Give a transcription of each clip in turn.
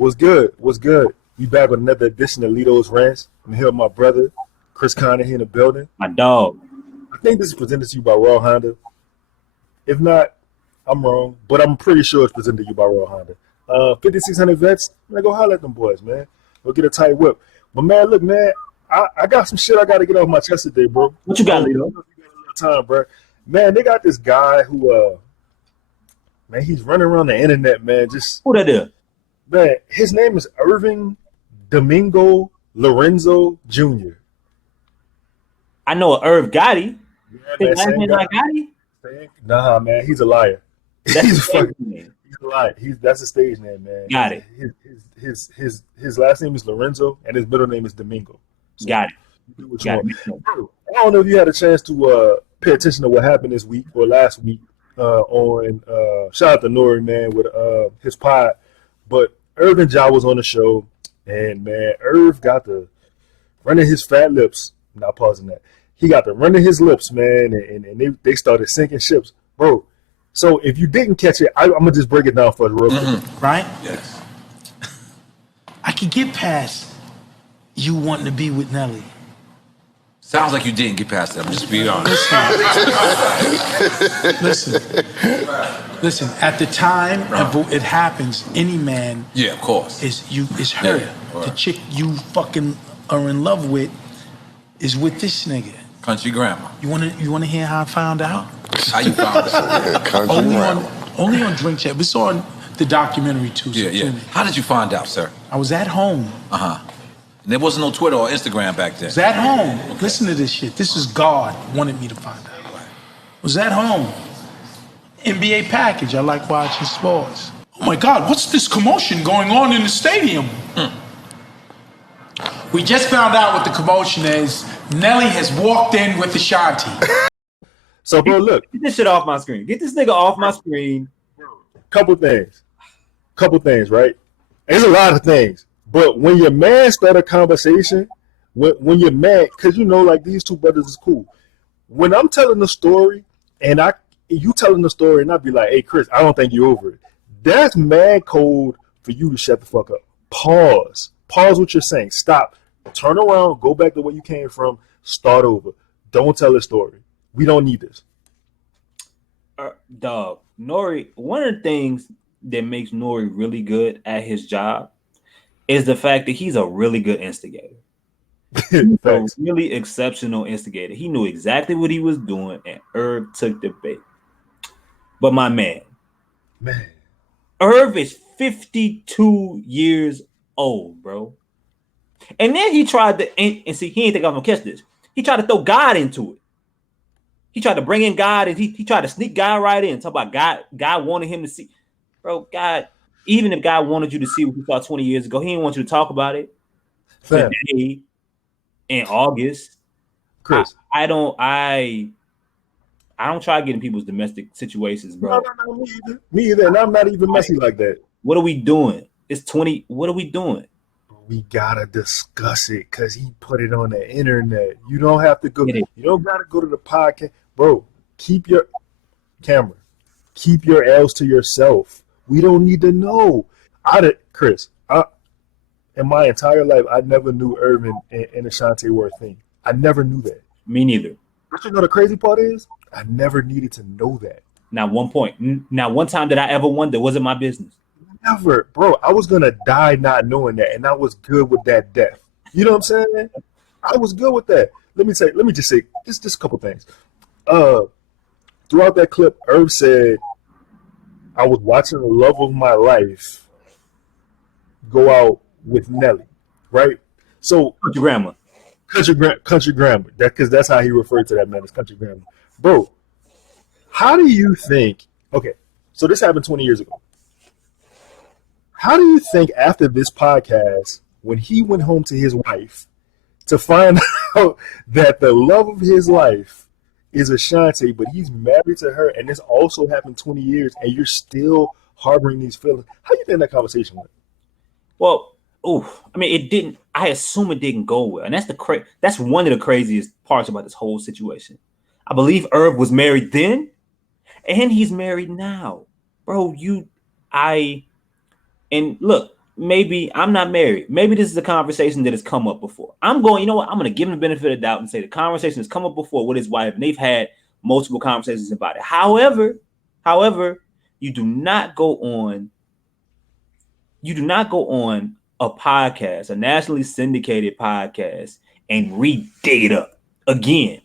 What's good? What's good? We back with another edition of Lito's Rants. I'm here with my brother, Chris Conner, here in the building. My dog. I think this is presented to you by Royal Honda. If not, I'm wrong, but I'm pretty sure it's presented to you by Royal Honda. 5600 vets, man, go holler at them boys, man. Go get a tight whip. But man, look, man, I got some shit I got to get off my chest today, bro. What you got, Lito? Time, bro. Man, they got this guy who, man, he's running around the internet, man. Just who that is? Man, his name is Irving Domingo Lorenzo Jr. I know Irv Gotti. Yeah, man, Gotti? Nah, man, he's a liar. He's a liar. That's a stage name, man. Got it. His last name is Lorenzo, and his middle name is Domingo. So got it. I don't know if you had a chance to pay attention to what happened this week or last week on shout out to Nori, man, with his pod. But Irv and Ja was on the show, and man, Irv got the running his fat lips. Not pausing that. He got the running his lips, man, and they started sinking ships, bro. So if you didn't catch it, I'm gonna just break it down for us real quick. Right? Yes. I could get past you wanting to be with Nelly. Sounds like you didn't get past that. I'm just being honest. Listen. At the time it happens, any man, yeah, of course, is her. Yeah, right. The chick you fucking are in love with is with this nigga. Country grandma. You wanna hear how I found out? How you found out? Only on Drink Chat. We saw the documentary too. Yeah. How did you find out, sir? I was at home. And there wasn't no Twitter or Instagram back then. I was at home. Okay. Listen to this shit. This is God wanted me to find out. I was at home. NBA package. I like watching sports. Oh my God, what's this commotion going on in the stadium? We just found out what the commotion is. Nelly has walked in with Ashanti. So, bro, look. Get this shit off my screen. Get this nigga off my screen. Couple things, right? There's a lot of things. But when your man start a conversation, when you're mad, because you know, like these two brothers is cool. When I'm telling the story and you telling the story and I be like, hey, Chris, I don't think you're over it. That's mad code for you to shut the fuck up. Pause what you're saying. Stop. Turn around. Go back to where you came from. Start over. Don't tell the story. We don't need this. Dog, Nori, one of the things that makes Nori really good at his job is the fact that he's a really good instigator. He's a really exceptional instigator. He knew exactly what he was doing, and Irv took the bait. But my man, Irv is 52 years old, bro. And then he tried to, and see, he ain't think I'm gonna catch this. He tried to throw God into it. He tried to bring in God, and he tried to sneak God right in. Talk about God wanted him to see. Bro, God, even if God wanted you to see what you saw 20 years ago, he didn't want you to talk about it today in August. Chris, I don't try to get in people's domestic situations, bro. No, me either. And I'm not even messy like that. What are we doing? It's 20. What are we doing? We gotta discuss it because he put it on the internet. You don't have to go. You don't gotta go to the podcast, bro. Keep your camera. Keep your L's to yourself. We don't need to know. Chris, in my entire life, I never knew Irvin and Ashanti were a thing. I never knew that. Me neither. But you know the crazy part is, I never needed to know that. Not one point. Not one time did I ever wonder, was it my business? Never, bro. I was gonna die not knowing that, and I was good with that death. You know what I'm saying? I was good with that. Let me just say just a couple things. Throughout that clip, Irv said, I was watching the love of my life go out with Nelly, right? So Country grandma. Country grandma. Because that's how he referred to that man, as country grandma. Bro, how do you think? Okay, so this happened 20 years ago. How do you think after this podcast, when he went home to his wife to find out that the love of his life is Ashanti, but he's married to her, and this also happened 20 years, and you're still harboring these feelings? How do you think that conversation went? Well, I mean, it didn't. I assume it didn't go well, and that's one of the craziest parts about this whole situation. I believe Irv was married then, and he's married now, bro. And look, maybe I'm not married. Maybe this is a conversation that has come up before. I'm going, you know what? I'm going to give him the benefit of the doubt and say the conversation has come up before with his wife, and they've had multiple conversations about it. However, you do not go on a podcast, a nationally syndicated podcast, and re-dig it up again.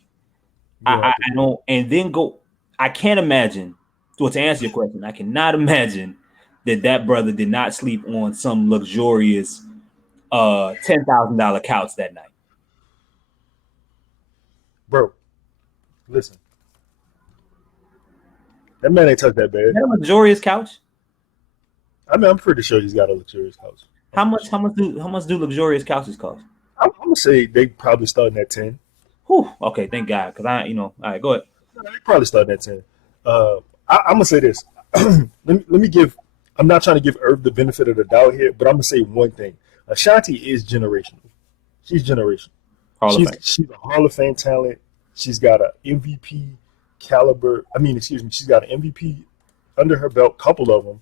I don't, and then go. I can't imagine. So to answer your question, I cannot imagine that brother did not sleep on some luxurious $10,000 couch that night. Bro, listen. That man ain't touched that bed. Is that a luxurious couch? I mean, I'm pretty sure he's got a luxurious couch. How much do luxurious couches cost? I'm gonna say they probably starting at 10. Whew, okay, thank God, because all right, go ahead. They probably starting at 10. I'm gonna say this. let me give. I'm not trying to give Irv the benefit of the doubt here, but I'm gonna say one thing. Ashanti is generational. She's generational. She's a Hall of Fame talent. She's got an MVP caliber. She's got an MVP under her belt, couple of them.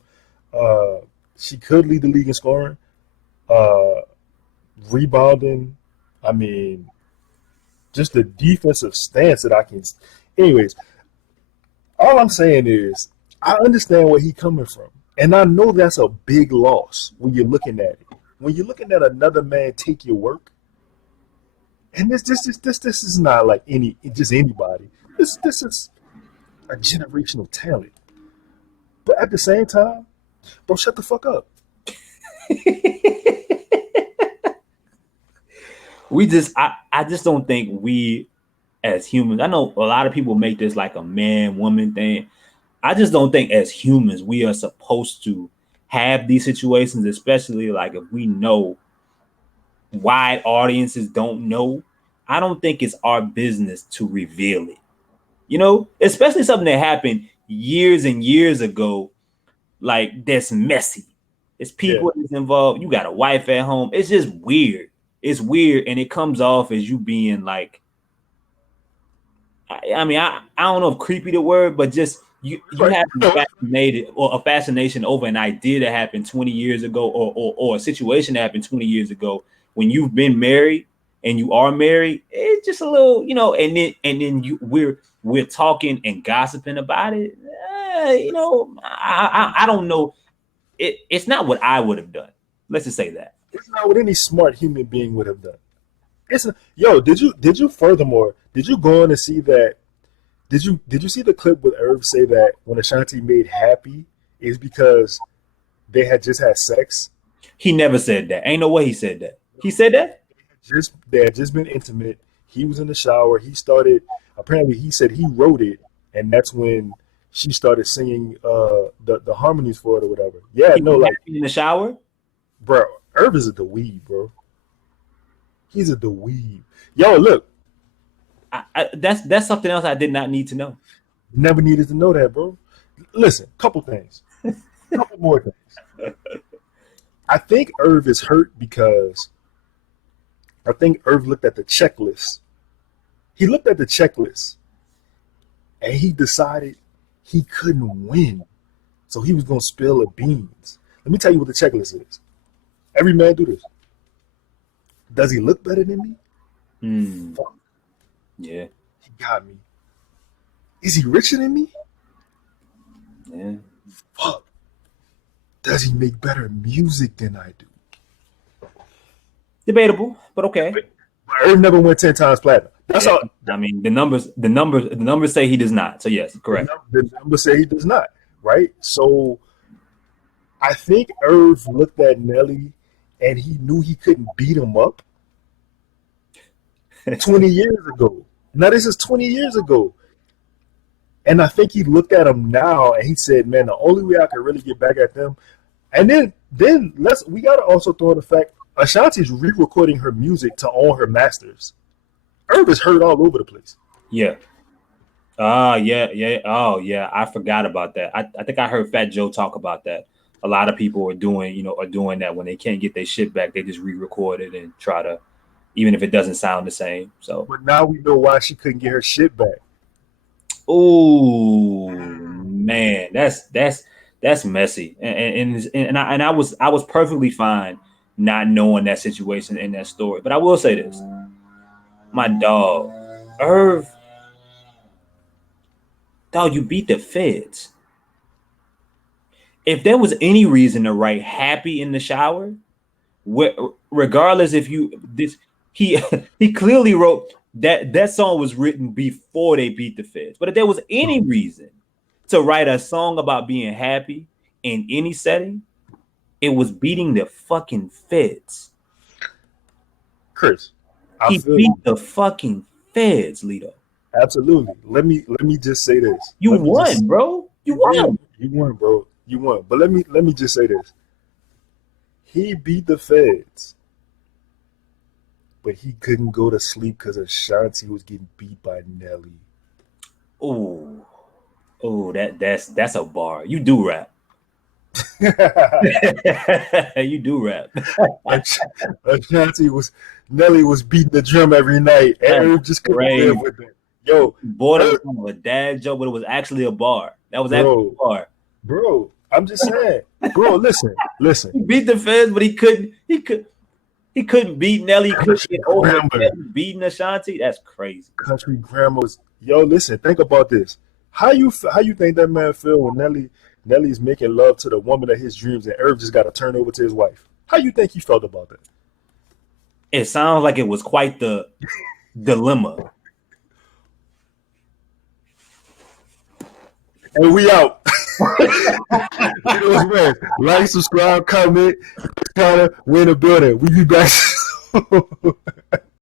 She could lead the league in scoring, rebounding. Just the defensive stance that I can. Anyways, all I'm saying is I understand where he's coming from, and I know that's a big loss when you're looking at it. When you're looking at another man take your work, and this is not like anybody. This is a generational talent. But at the same time, bro, shut the fuck up. I just don't think we as humans, I know a lot of people make this like a man-woman thing. I just don't think as humans we are supposed to have these situations, especially like if we know wide audiences don't know. I don't think it's our business to reveal it. Especially something that happened years and years ago, like that's messy. It's people that's involved. You got a wife at home. It's just weird. It's weird, and it comes off as you being like, I don't know if creepy the word, but just you have a fascination over an idea that happened 20 years ago, or a situation that happened 20 years ago when you've been married and you are married. It's just a little, and then we're talking and gossiping about it. I don't know. It's not what I would have done. Let's just say that. It's not what any smart human being would have done. Did you furthermore, did you go on to see that? Did you see the clip with Irv say that when Ashanti made happy is because they had just had sex? He never said that. Ain't no way he said that. He said that? They had just been intimate. He was in the shower. Apparently he said he wrote it, and that's when she started singing the harmonies for it or whatever. Yeah, in the shower? Bro, Irv is a dweeb, bro. He's a dweeb. Yo, look. That's something else I did not need to know. Never needed to know that, bro. Listen, couple things. Couple more things. I think Irv is hurt because I think Irv looked at the checklist. He looked at the checklist and he decided he couldn't win. So he was going to spill the beans. Let me tell you what the checklist is. Every man do this. Does he look better than me? Fuck. Yeah. He got me. Is he richer than me? Yeah. Fuck. Does he make better music than I do? Debatable, but okay. But Irv never went 10 times platinum. That's all. The numbers say he does not. So yes, correct. The numbers say he does not, right? So I think Irv looked at Nelly and he knew he couldn't beat him up 20 years ago. Now this is 20 years ago. And I think he looked at him now and he said, man, the only way I can really get back at them. And then we gotta also throw in the fact Ashanti's re-recording her music to own her masters. Irv is heard all over the place. Yeah. Yeah. Oh, yeah. I forgot about that. I think I heard Fat Joe talk about that. A lot of people are doing that when they can't get their shit back. They just re-record it and try to, even if it doesn't sound the same. So, but now we know why she couldn't get her shit back. Oh man, that's That's messy, and I was perfectly fine not knowing that situation in that story. But I will say this, my dog, Irv, dog, you beat the feds. If there was any reason to write "happy" in the shower, regardless if you this he he clearly wrote that song was written before they beat the feds. But if there was any reason to write a song about being happy in any setting, it was beating the fucking feds. Chris, He beat the fucking feds, Lito. Absolutely. Let me just say this. You won, bro. You won. You won, bro. You won. But let me just say this. He beat the feds, but he couldn't go to sleep because Ashanti was getting beat by Nelly. Oh, that's a bar. You do rap. You do rap. Nelly was beating the drum every night, and just couldn't live with it. Yo, boy, that was a dad joke, but it was actually a bar. That was actually a bar. Bro, I'm just saying. Bro, listen. He beat the feds, but he couldn't beat Nelly. He couldn't get over beating Ashanti. That's crazy. Country grammars. Yo, listen, think about this. How you think that man feel when Nelly's making love to the woman of his dreams and Irv just got to turn over to his wife? How you think he felt about that? It sounds like it was quite the dilemma. And we out. Like, subscribe, comment, we're in the building. We be back.